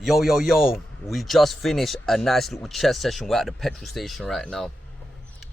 Yo, we just finished a nice little chess session. We're at the petrol station right now.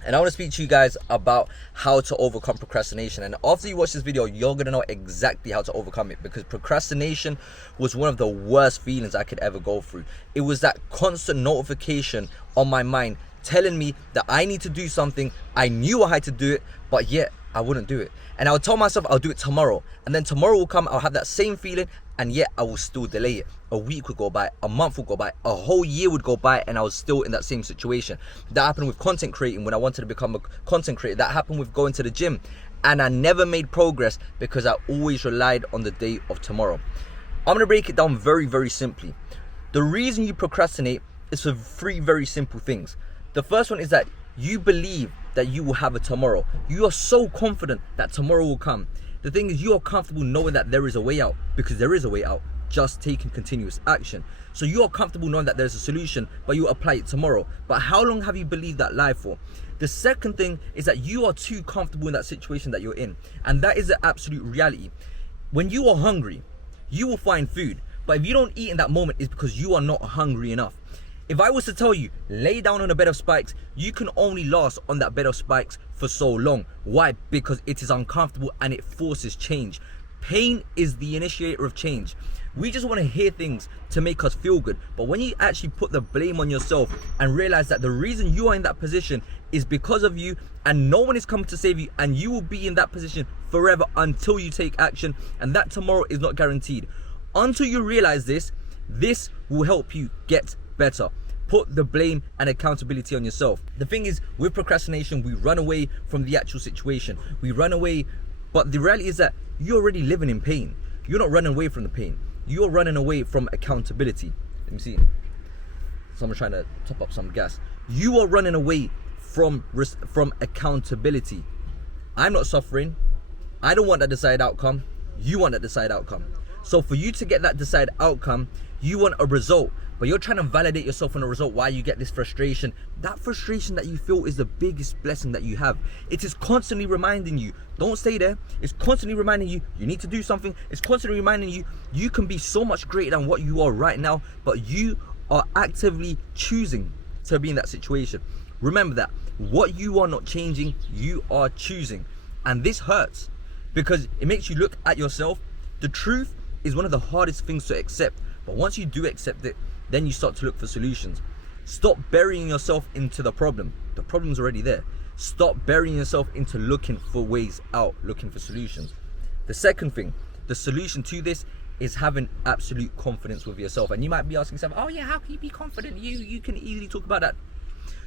And I want to speak to you guys about how to overcome procrastination. And after you watch this video, you're going to know exactly how to overcome it, because procrastination was one of the worst feelings I could ever go through. It was that constant notification on my mind telling me that I need to do something. I knew I had to do it, but yet I wouldn't do it. And I would tell myself I'll do it tomorrow. And then tomorrow will come, I'll have that same feeling, and yet I will still delay it. A week would go by, a month would go by, a whole year would go by, and I was still in that same situation. That happened with content creating when I wanted to become a content creator. That happened with going to the gym. And I never made progress because I always relied on the day of tomorrow. I'm going to break it down very, very simply. The reason you procrastinate is for three very simple things. The first one is that you believe that you will have a tomorrow. You are so confident that tomorrow will come. The thing is, you are comfortable knowing that there is a way out, because there is a way out, just taking continuous action. So you are comfortable knowing that there's a solution, but you apply it tomorrow. But how long have you believed that lie for? The second thing is that you are too comfortable in that situation that you're in. And that is the absolute reality. When you are hungry, you will find food. But if you don't eat in that moment, it's because you are not hungry enough. If I was to tell you, lay down on a bed of spikes, you can only last on that bed of spikes for so long. Why? Because it is uncomfortable and it forces change. Pain is the initiator of change. We just want to hear things to make us feel good. But when you actually put the blame on yourself and realize that the reason you are in that position is because of you, and no one is coming to save you, and you will be in that position forever until you take action, and that tomorrow is not guaranteed. Until you realize this will help you get better. Put the blame and accountability on yourself. The thing is, with procrastination, we run away from the actual situation. We run away, but the reality is that you're already living in pain. You're not running away from the pain. You're running away from accountability. Let me see. Someone's trying to top up some gas. You are running away from accountability. I'm not suffering. I don't want that desired outcome. You want that desired outcome. So for you to get that desired outcome, you want a result, but you're trying to validate yourself on a result. Why you get this frustration. That frustration that you feel is the biggest blessing that you have. It is constantly reminding you, don't stay there. It's constantly reminding you, you need to do something. It's constantly reminding you, you can be so much greater than what you are right now, but you are actively choosing to be in that situation. Remember that what you are not changing, you are choosing. And this hurts because it makes you look at yourself. The truth is one of the hardest things to accept, but once you do accept it, then you start to look for solutions. Stop burying yourself into the problem. The problem's already there. Stop burying yourself into looking for ways out, looking for solutions. The second thing, the solution to this is having absolute confidence with yourself. And you might be asking yourself, oh yeah, how can you be confident? You can easily talk about that.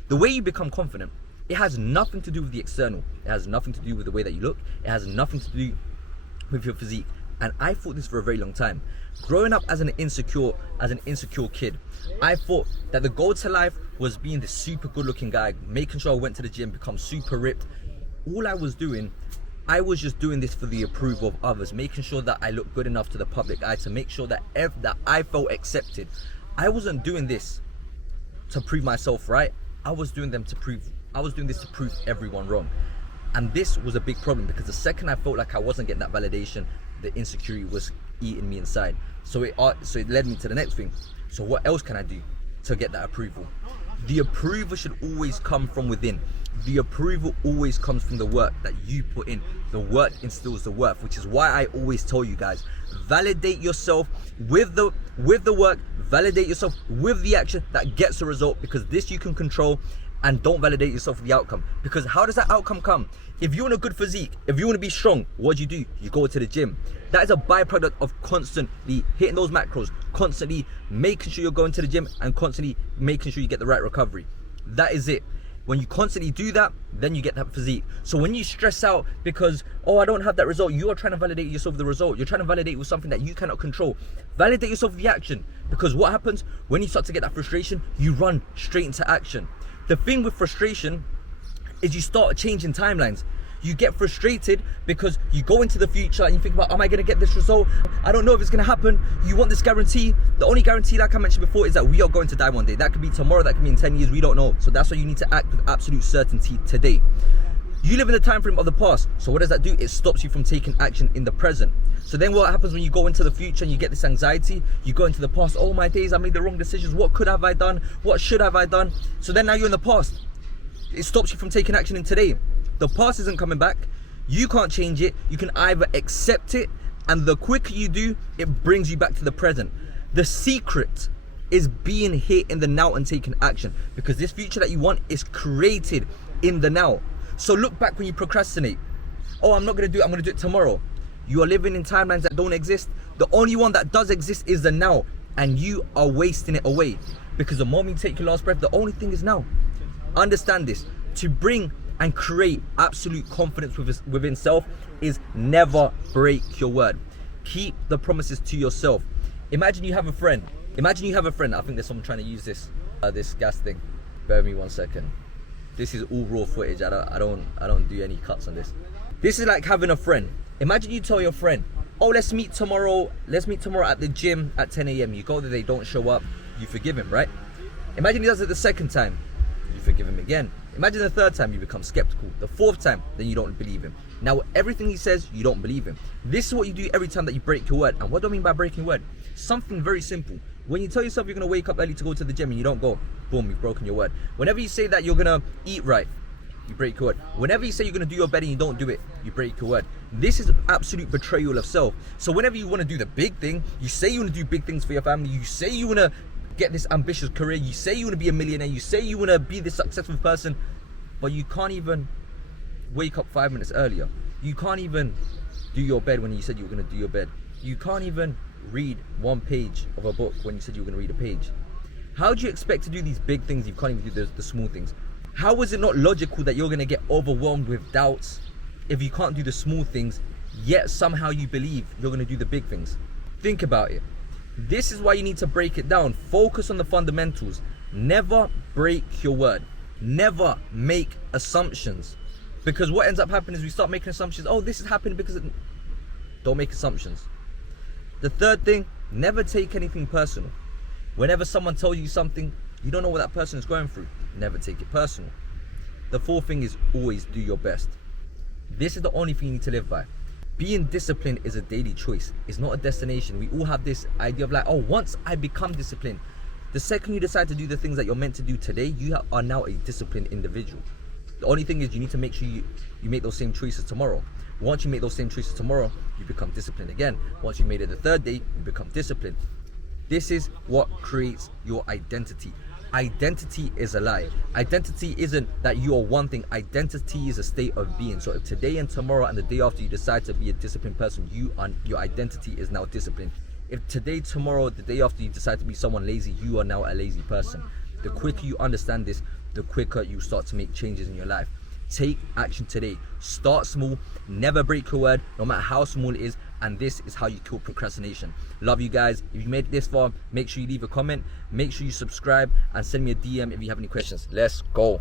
The way you become confident, it has nothing to do with the external. It has nothing to do with the way that you look. It has nothing to do with your physique. And I thought this for a very long time. Growing up as an insecure kid, I thought that the goal to life was being this super good looking guy, making sure I went to the gym, become super ripped. All I was doing, I was just doing this for the approval of others, making sure that I looked good enough to the public eye, to make sure that that I felt accepted. I wasn't doing this to prove myself right. I was doing this to prove everyone wrong. And this was a big problem, because the second I felt like I wasn't getting that validation, the insecurity was eating me inside. So it led me to the next thing. So what else can I do to get that approval? The approval should always come from within. The approval always comes from the work that you put in. The work instills the worth, which is why I always tell you guys, validate yourself with the work, validate yourself with the action that gets the result, because this you can control. And don't validate yourself with the outcome, because how does that outcome come? If you want a good physique, if you want to be strong, what do? You go to the gym. That is a byproduct of constantly hitting those macros, constantly making sure you're going to the gym, and constantly making sure you get the right recovery. That is it. When you constantly do that, then you get that physique. So when you stress out because, oh, I don't have that result, you are trying to validate yourself with the result. You're trying to validate with something that you cannot control. Validate yourself with the action, because what happens when you start to get that frustration, you run straight into action. The thing with frustration is you start changing timelines. You get frustrated because you go into the future and you think about, am I going to get this result? I don't know if it's going to happen. You want this guarantee. The only guarantee, like I mentioned before, is that we are going to die one day. That could be tomorrow, that could be in 10 years, we don't know. So that's why you need to act with absolute certainty today. You live in the time frame of the past. So what does that do? It stops you from taking action in the present. So then what happens when you go into the future and you get this anxiety? You go into the past. Oh my days, I made the wrong decisions. What could have I done? What should have I done? So then now you're in the past. It stops you from taking action in today. The past isn't coming back. You can't change it. You can either accept it, and the quicker you do, it brings you back to the present. The secret is being here in the now and taking action, because this future that you want is created in the now. So look back when you procrastinate. Oh, I'm not going to do it. I'm going to do it tomorrow. You are living in timelines that don't exist. The only one that does exist is the now, and you are wasting it away, because the moment you take your last breath, the only thing is now. Understand this. To bring and create absolute confidence within self is never break your word. Keep the promises to yourself. Imagine you have a friend. I think there's someone trying to use this gas thing. Bear with me 1 second. This is all raw footage. I don't do any cuts on this. This is like having a friend. Imagine you tell your friend, oh, let's meet tomorrow at the gym at 10 a.m. You go there, they don't show up, you forgive him, right? Imagine he does it the second time, you forgive him again. Imagine the third time, you become skeptical. The fourth time, then you don't believe him. Now, everything he says, you don't believe him. This is what you do every time that you break your word. And what do I mean by breaking your word? Something very simple. When you tell yourself you're going to wake up early to go to the gym and you don't go, boom, you've broken your word. Whenever you say that you're going to eat right, you break your word. Whenever you say you're going to do your bed and you don't do it, you break your word. This is absolute betrayal of self. So whenever you want to do the big thing, you say you want to do big things for your family, you say you want to get this ambitious career, you say you want to be a millionaire, you say you want to be this successful person, but you can't even wake up 5 minutes earlier. You can't even do your bed when you said you were going to do your bed. You can't even read one page of a book when you said you were going to read a page. How do you expect to do these big things if you can't even do the small things? How is it not logical that you're going to get overwhelmed with doubts if you can't do the small things, yet somehow you believe you're going to do the big things? Think about it. This is why you need to break it down. Focus on the fundamentals. Never break your word. Never make assumptions. Because what ends up happening is we start making assumptions. Oh, this is happening because don't make assumptions. The third thing, never take anything personal. Whenever someone tells you something, you don't know what that person is going through. Never take it personal. The fourth thing is always do your best. This is the only thing you need to live by. Being disciplined is a daily choice. It's not a destination. We all have this idea of like, oh, once I become disciplined. The second you decide to do the things that you're meant to do today, you are now a disciplined individual. The only thing is you need to make sure you make those same choices tomorrow. Once you make those same choices tomorrow, you become disciplined again. Once you made it the third day, you become disciplined. This is what creates your identity. Identity is a lie. Identity isn't that you are one thing. Identity is a state of being. So if today and tomorrow and the day after you decide to be a disciplined person, your identity is now disciplined. If today, tomorrow, the day after you decide to be someone lazy, you are now a lazy person. The quicker you understand this, the quicker you start to make changes in your life. Take action today. Start small. Never break your word, no matter how small it is. And this is how you kill procrastination. Love you guys. If you made it this far, make sure you leave a comment. Make sure you subscribe and send me a DM if you have any questions. Let's go.